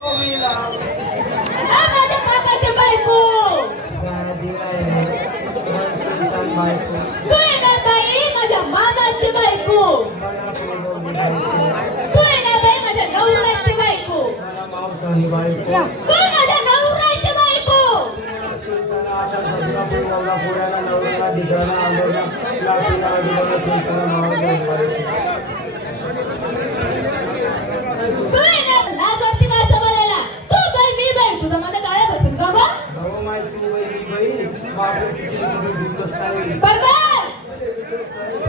माझ्या काकाची बायको तू येणार बाई माझ्या मामाची बायको तू येणार बाई माझ्या नवऱ्याची बायको तू माझ्या नवऱ्याची बायको तू येणार लाजवती माझं बोलायला तू बाई मी बाई तुझं माझ्या डाळ्या बसून का गं बरोबर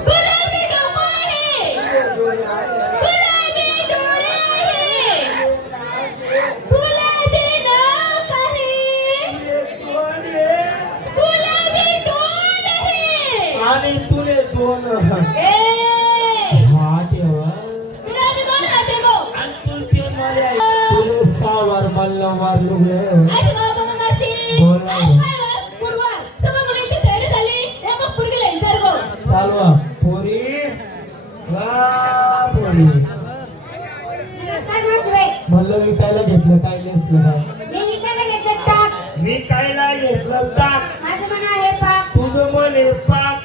गुलाबी डोकं आहे गुलाबी डोळे आहे गुलाबी नाक आहे गुलाबी डोळ आहे आणि तुले दोन ए हा देवा गुलाबी कोण राहते गो आणि तुला तीन मारे आहे तुले सावर मल्ल मारलो गे आज बाबा माशी बोल ना. आज काय पूर्वा सगळं मुलीची तयारी झाली एक पुरगी लेंचर गो चालवा पोरी वा पोरी म्हणलं विकायला घेतलं काय नेसलं काय विकायला घेतलं ताक तुझं मन आहे पाक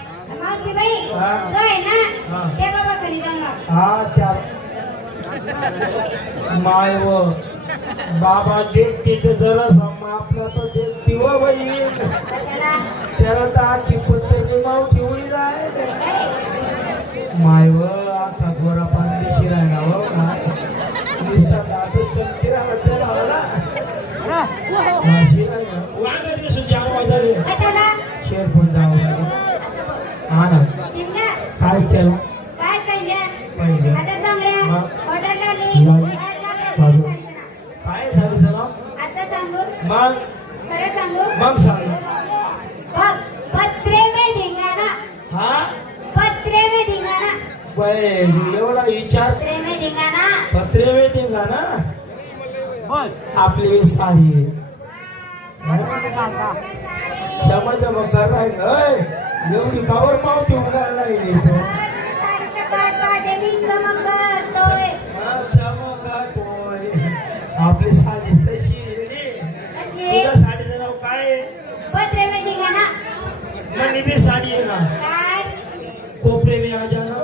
हा त्या माय व बाबा देख तिथे जरा आपला तर देख दिव बाई त्याला तर आखी पत्तरची माव ठेवली जाय माय व आता गोरा पांदेशी राहिला व निसता दाबे चमकी राहिला त्याला हला वागा दिसून 4 वाजले शेर पण जावं हा ना काय केलं पहिले काय सांगितलं ना मग सांग हा एवढा विचार पत्रे में देगा ना आपली साडी क्षमा कर रहा एवढी कावर माव ठेवून राहिला आपली साडीच तशी तुझ्या साडीचं नाव काय मग बी साडी आहे ना कोपरे में आ जाना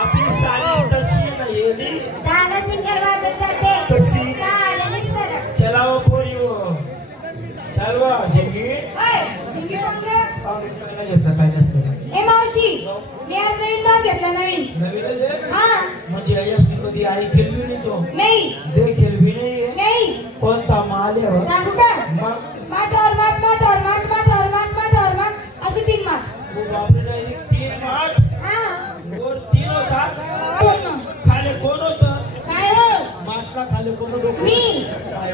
आपली साडीच तशी आहे ना येली तशी चलाव पोरी हो चलवा झेंगी सांगितलं घेतलं काय जास्त मी आज नवीन भाग घेतला नवीन नवीन हा म्हणजे यशनी कधी आई खेळली नाही तो नाही देखील भी नाही नाही कोणता माल आहे सांगू का मग माठ अशी 3 माठ बापरे डायरेक्ट 3 माठ हा वर 3 होता पूर्ण खाली कोण होतं काय हो माठला खाली कोण डोकं मी काय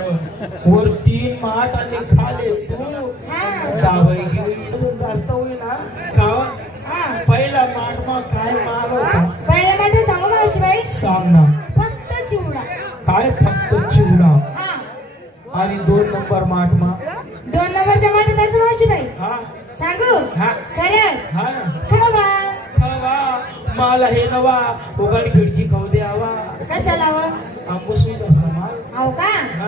वर 3 माठ आणि खाली तू हा डावई घेऊन जास्त होईना का पहिला माठ मग काय माल होता पहिल्या माठ सांगू मावशीबाई सांग ना फक्त चिवडा काय फक्त चिवडा हा आणि 2 नंबर माठ मग 2 नंबरच्या माठात असं मावशीबाई हा सांगू हा खरंच हा ना खवा खवा मला हे नवा उघड खिडकी खाऊ द्यावा कशाला व अंकुश बसला माल हो का हा?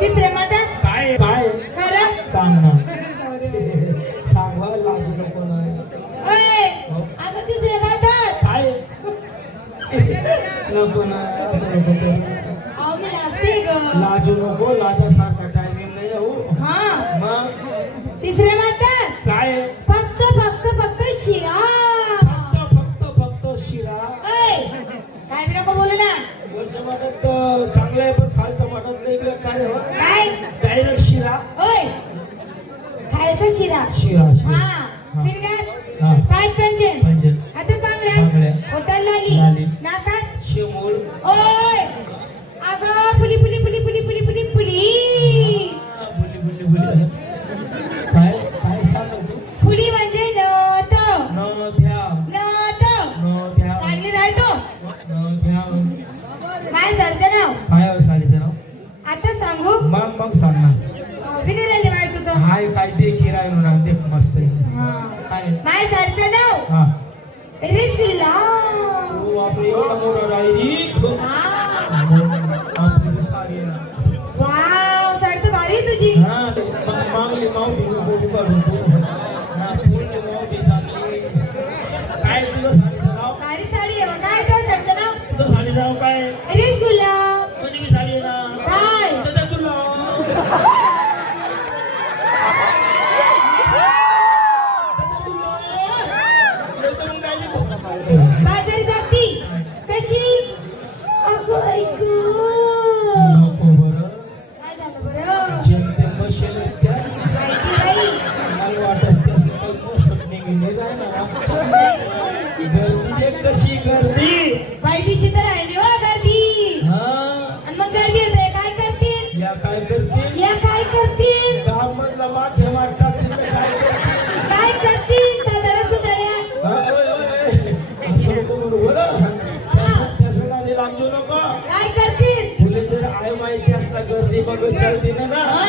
तिसऱ्या माठात काय काय खरंच सांग ना सांगवा लाज नको ना ओय अगं तिसऱ्या माठात काय नको ना असं नको करू. अहो मी लाजते ग लाजू नको लाजासारखा टायमिंग नाही हो हा मग तिसऱ्या माठात काय फक्त शिरा फक्त शिरा ओय काय मी नको बोलू ना वरच्या वाटत चांगलं आहे पण खालच्या वाटत नाही काय हो काय डायरेक्ट शिरा ओय खायचा शिरा शिरा हा सिरगार हा. पाय पंजन पंजन. हातात बांगड्या बांगड्या. होटाल लाली. लाली नाकात शेमूल ओय अगं पुली बुली काय काय सांगतो तू पुली म्हणजे नथ नद्या चांगली राहतो नद्या काय सरचं नाव काय हो साडीचं नाव आता सांगू मग सांग ना अभिनय राहिले माहित होतं हाय काय देख हिराय म्हणा देख मस्त आहे काय माझ्या सरचं नाव हा रिस्किल्ला बापरे एवढा मोठा डायरी साडीचं नाव काय? रसगुल्ला. कोणी बी साडी आहे ना? काय? दादा तुला. बाजारी जाती कशी? अगं ऐकू. नको बरं. काय झालं बरं? जेमतेम बसेल आहेत त्या. माहिती बाई. मला वाटत त्यासनं काही मसत निघेले नाही ना. गर्दी देख कशी गर्दी. बाई दिवशी तर राहिली हो गर्दी. हा आणि मग गर्दी होते काय करतील? या काय करतील? या काय करतील? गाव मधला मागे माग टाकतील तर काय करतील? काय करतील? साधारण सुधाऱ्या. हा, ओय, ओय, ओय. असं नको म्हणू बरं. त्याचं नादी लांबू नको. काय करतील? तुले जर आय माहिती असता गर्दी बघत चालते ना ना हा.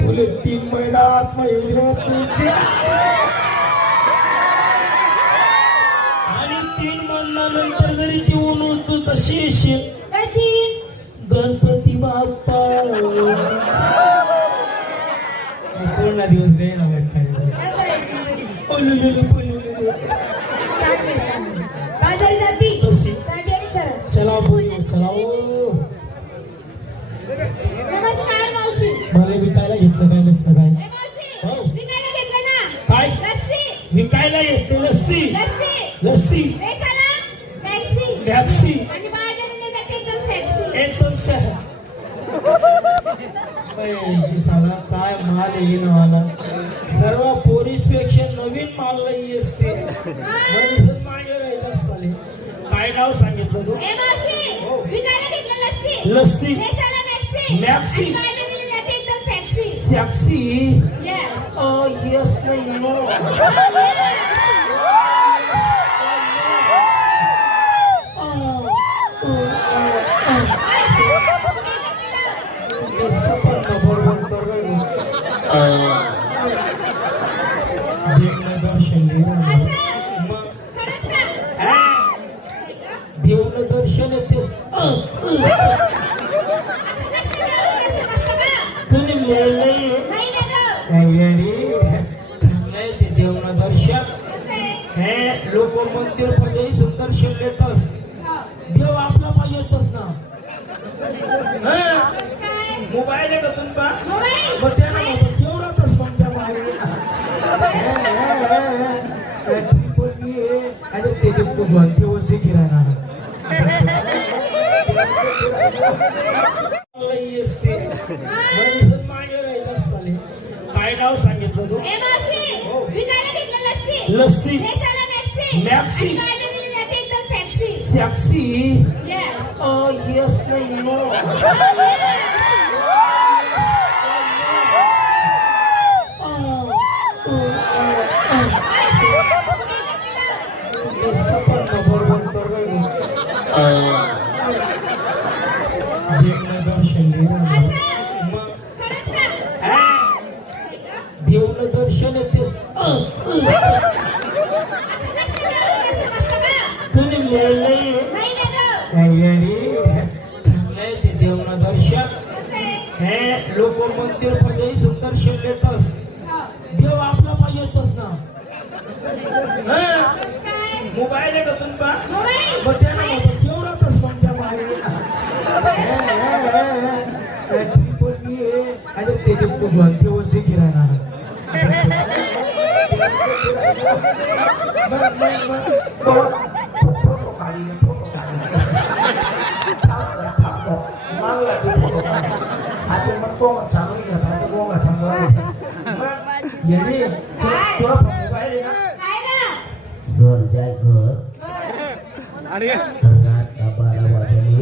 तुले 3 महिना आत्महत्या होत नाही. आणि 3 महिन्यानंतर जरी ती ऊन तू तशी येशील कशी? गणपती बाप्पा पूर्ण दिवस गेला वाटतं. कसं आहे? बाजारी जाती तशी. साडी आणि सरळ. चला बोलू चला ओ. नमस्कार मावशी. मला विकायला घेतलं काय नसतं काय? ए मावशी, हो. विकायला घेतलं ना? काय लस्सी. विकायला घेतलं? लस्सी. लस्सी. लस्सी रेसाला टॅक्सी. टॅक्सी आणि बाजाराने जाते एकदम सेक्सी. एकदम शहर. साला काय माल येईन मला. सर्व पोरीस पेक्षा नवीन माल नाही असते. मनुष्य मागे राहील असताले. काय नाव सांगितलं तू? ए मावशी, हो. विकायला घेतलं लस्सी. लस्सी रेसाला मॅक्सी. मॅक्सी. आणि बाजाराने जाते एकदम सेक्सी. Taxi Yes. येस नाही नो. देवलं दर्शन येतेच. तुम्ही वेळ नाही चांगलंय ते देवलं दर्शन. हे लोक मंदिर मध्ये दर्शन येतच. देव आपला पाहिजे येतच ना. मोबाईल आहे का तुमचा? मग त्याला तेवढाच मग त्या बाहेर ट्रिपल बी आहे आणि ते तुझं दिवस देखील राहणार. काय नाव सांगितलं तू? लस्सी मॅक्सी टॅक्सी येस नाही नो. देवलं दर्शन येतेच. तुम्ही वेळ नाही चांगलंय ते देवलं दर्शन. हे लोक मंदिर मध्ये दर्शन येतच. देव आपला पाहिजे येतच ना. मोबाईल आहे का तुमचा? मग त्याला तेवढाच मग त्या बाहेर ट्रिपल बी आहे आणि ते तुझं दिवस देखील राहणार. चालू घ्या गोगा चांगला घर जाय घर रात 12 वाजले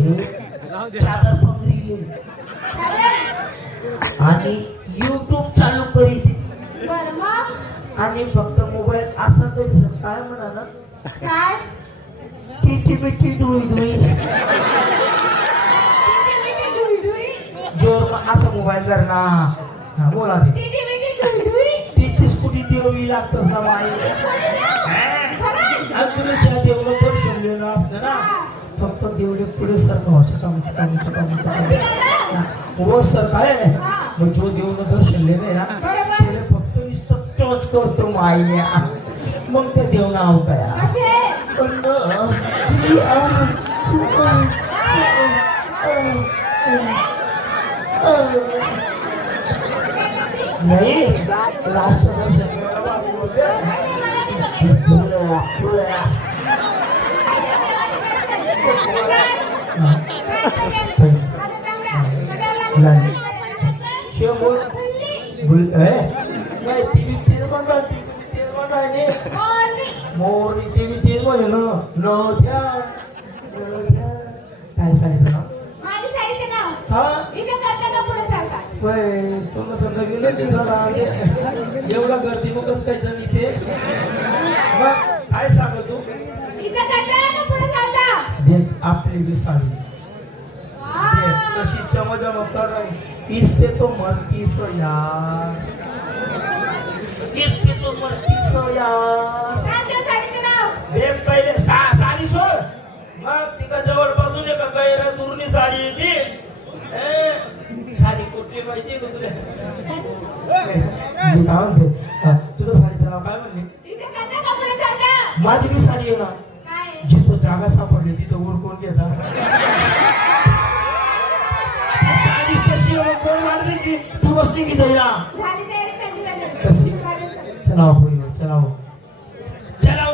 चादर पकडी आणि YouTube चालू करीत आणि फक्त मोबाईल असा तरी काय म्हणा ना टिटी बिटी डुई डुई जोर असा मोबाईल कर ना. बोला ते ती स्कूटी देवी लागतच ना माई. तुला देवलं दर्शन लिहिलं असतं ना फक्त देवले पुढे सारखं वर सारखं आहे. मग जो देवलं दर्शन लिहिलंय ना त्याला फक्त नुसतं टच करतो माईने. मग ते देव नाव काय पण नाही राष्ट्रदर्शन करायला बाकी होते. शेवट बुल नाही टीव्ही तेल म्हणा टीव्ही तेल म्हणाने मोरी टीव्ही तेल म्हणे ना नद्या नद्या काय सांगितलं ना माझी साडीचं नाव हा इथं करता का पुढे चालता होय तुला तर नवीनच दिसला एवढा गर्दी मग कसं काय झाली ते मग काय सांग तू इथं करता का पुढे चालता देख आपली बी साडी देख कशी चमचम कर इससे तो मरती सो यार इससे तो मरती सो यार माझ्या साडीचं नाव देख पहिले साडी सोड मग तिका जवळ बसून एका गैर दुरणी साडी येते साडी कुठली माहिती का तुला मी काय म्हणते तुझं साडीचं नाव काय म्हणले इथं करता का पुढे चालता माझी बी साडी आहे ना काय जिथं जागा सापडली तिथं वर कोण घेता साडीच तशी आहे, कोण मारली की तू बसली की जाईना झाली तयारी कशी? संधी चला बोल चला चला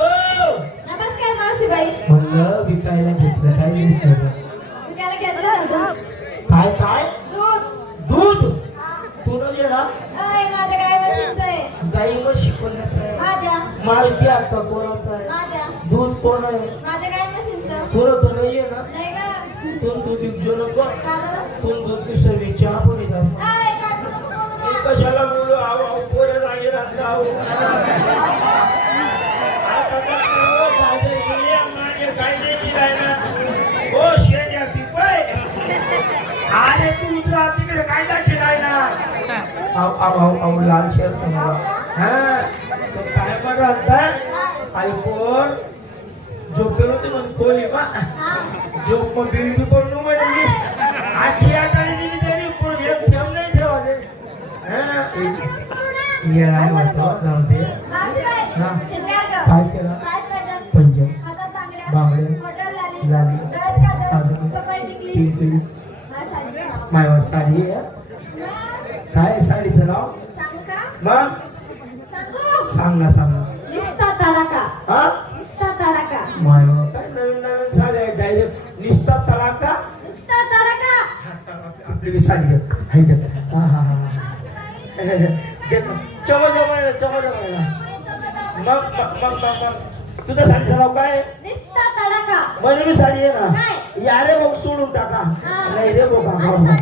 नमस्कार मावशीबाई म्हणलं विकायला घेतलं काय दिसलं विकायला घेतलं ना काय काय दूध दूध हा. तू न घे ना अय माझ्या गाय म्हशींचं आहे गाई मग शिकवण्यात आहे माझ्या मालकी आता कोणाचा आहे माझ्या दूध कोण आहे माझ्या गाय म्हशींचं तुला तर नाहीये ना नाही का तू दूध विकजो नको कालं? तू दूध किसवी चहा पण येत असतो अय, काय बोलू नको मी बोलू. कशाला बोलू आव आव पोरे रांगे राहता आव आता तर तू गाजर गेली मागे काय नाही दिलाय ना ओ शेण्या पिपय अरे तू उजरा तिकडे काय जाते काय ना आव आव आव आव लाल शेर तुम्हाला हा तो काय म्हणतात आयफोन झोपेलो ते म्हण खोली बा हा. झोप मग बिल्डी पडलो म्हणजे आधी आठाने दिली तरी पण एक ठेव नाही ठेवा दे येणार म्हणतो जाऊ दे मावशीबाई, हा. शिंगार गं. काय केलं? पाय पायजन, पंजन हातात बांगड्या, बांगड्या, बोटाला लाली, लाली, गळ्यात काजळ, काजळ, कपाळी टिकली. टिकली. माझ्या साडीचं नाव. मायवा साडी आहे मग, काय साडीचं नाव सांगू का? मग सांगू? सांग ना सांग ना निस्ता तडाखा. हा निस्ता तडाखा. मायवा काय नवीन नवीन साडी आहे डायरेक्ट निस्ता तडाका निस्ता तडाखा. आपली बी साडी घे हाय घे हा हा हा तुझं साडीचं नाव काय निस्ता तडाखा. माझी बी साडी आहे ना काय? या रे मग सोडून टाका हा. नाही रे बोका माझी साडी सोडून नका.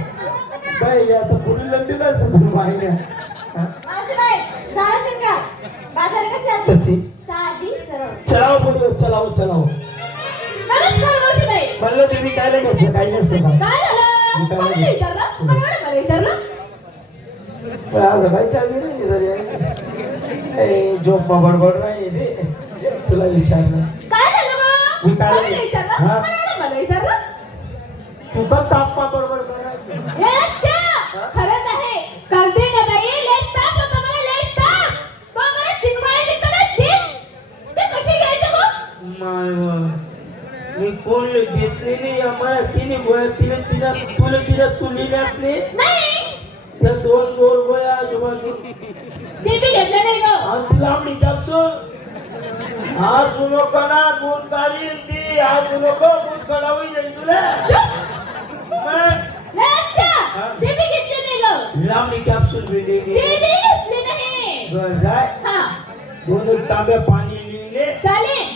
काय आता पुढील लंबी काय तुम्ही माहिती मावशीबाई, झालं शिंगार. बाजारी कशी आली? कशी साधी, सरळ. चलाव पुढे चलाव चलाव नमस्कार मावशीबाई. म्हणलं तुम्ही काय नाही घेतलं काही नसतं का काय झालं? काय मला नाही. विचारलं? मला विचारलं? पण आज काही चालली नाही जरी झोप बडबड नाही ते तुला विचारलं काय झालं गं? मी काय मला नाही. विचारलं? हा. मला विचारलं? तू पण तापमा बडबड करायचं लेत्या! खरंच आहे. कळते का बाई? लेत्या होतं मला लेत्या. तो मला चिनवाळी देतो ना, चिन. ते कशी घ्यायचं गं? मी कोण घेतली नाही आम्हाला तिने गोळ्या तिने तुला तिला तुली नाही नाही. त्या दोन गोल गोळ्या आजूबाजू ते बी घेतलं नाही गं. आणि ती लांबडी कॅप्सूल हा सुनो कना दूध काढी ती हा सुनो को दूध काढावी नाही तुला लेत्या! हा. ते बी घेतलं नाही गं. लांबडी कॅप्सूल ते बी घेतली नाही. जाय हा. दोन्ही तांब्या पाणी लिहिले चालेल.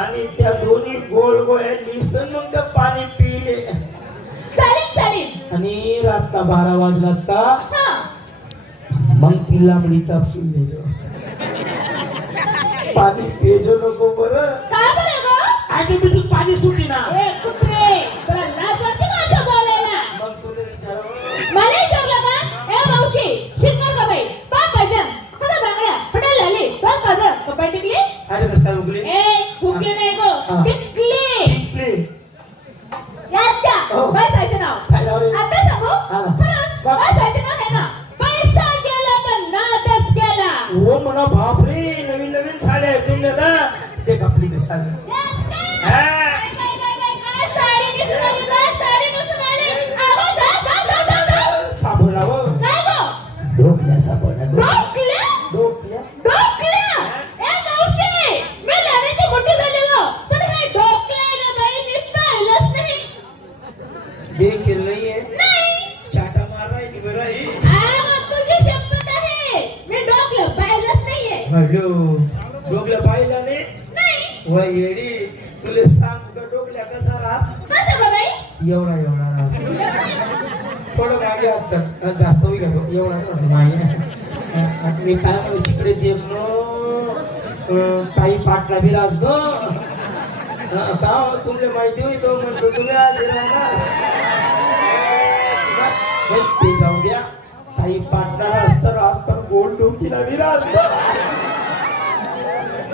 आणि त्या दोन्ही गोल गोळ्या लिहिसन मग त्या पाणी पिले चालेल, चालेल. आणि रात्र 12 वाजला का हा. मग ती लांबडी कापसून द्यायचं पाणी पेजो नको बरं का बरं गं? ऑटोमॅटिक पाणी सुटी ना ए, कुत्रे, तुला लाज वाटते का असं बोलायला? मग तुला विचारावं मला विचारलं का? ए मावशी, शिकणार का बाई? पा पायजन, हातात बांगड्या, फटायला आली, पा काजळ, कपाळ टिकली? अरे कसं काय उकली ए, फुकली नाही गं, हा. टिकली. टिकली. याद द्या, हो. पैसाचं नाव. काय नाव आहे? आता सांगू? हा. खरंच, पैसाचं नाव आहे ना. पैसा गेला पण नादच गेला. हो म्हणा बापरे नवीन नवीन साड्या आहेत तुमच्या ना ते आपली बी साडी याद द्या. हा. काय साडी नेसून आली, काय साडी नेसून आली? अहो, जा, जा, जा, जा, जा. साबण लाव काय गं? डोकल्या साबण देखील नाहीये नाही. चाटा मार राहिली बरं ही. मग तुझी शपथ आहे. मी डोकलं पाहिलंच नाहीये. हॅलो डोकल्या पाहिला नाही नाही. वय येडी तुला सांग का डोकल्या कसा रास कसं गं बाई? एवढा रास थोडं मागे आता जास्त होई घेतो एवढा मागे मी काय म्हणू तिकडे देव काही पाटला बी राजतो का तुमले माहिती होई तो म्हणतो तुम्ही आज ते जाऊ द्या काही पाटणार असतं राज पण गोल डोकीला बी राजतो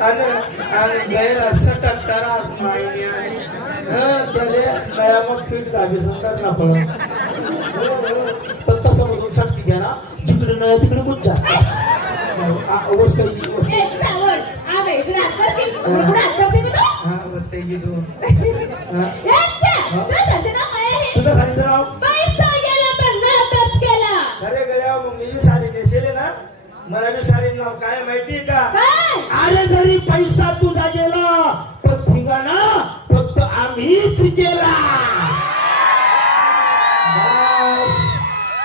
आणि गैर असं टाकता राज माहिती त्याला मग फिट दाबी संकार ना पडत पण तसं मधून शक्ती घ्या ना जिकडे नाही तिकडे खूप जास्त वस काही वस ए, चावड. बाई, इकडे हात कर की. इकडे हात करते मी तो. वस काही घेतो ए, त्या. तुला सांगते ना काय आहे? तुझं खाली राव पैसा गेला पण नादच केला. अरे गड्या मग मी साडी नेसेले ना मला मी साडी नाव काय माहिती का काय? अरे जरी पैसा तुझा गेला पण ठिकाणा फक्त आम्हीच गेला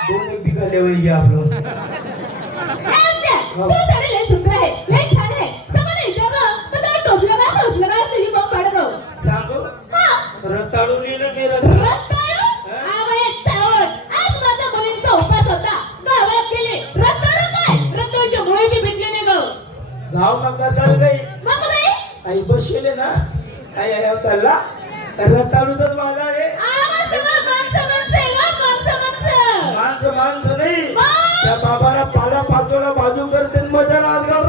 दोन एक बिघडले वैगे आपलं ए, त्या. तू साडी लय सुंदर आहे. लय छान आहे. समोर विचारलं, तर त्याला टोचलं का, खोचलं का, तुझी बॉम्ब पाडत राहू. सांगू हा. रताळून येणं मी रताळू? बाई, चावड. आज माझ्या मुलींचा उपास होता. गावात गेले. रताळू काय? रताळूच्या मुळे बी भेटले नाही गं. गाव मग कसं काही मग बाई? आई बसले ना आई त्याला रताळूचाच बाजार आहे सगळं माणसं आहे गं, माणसं. माणसं नाही मग? त्या बाबाला पाला पाचोला बाजू करते मजा राजगाव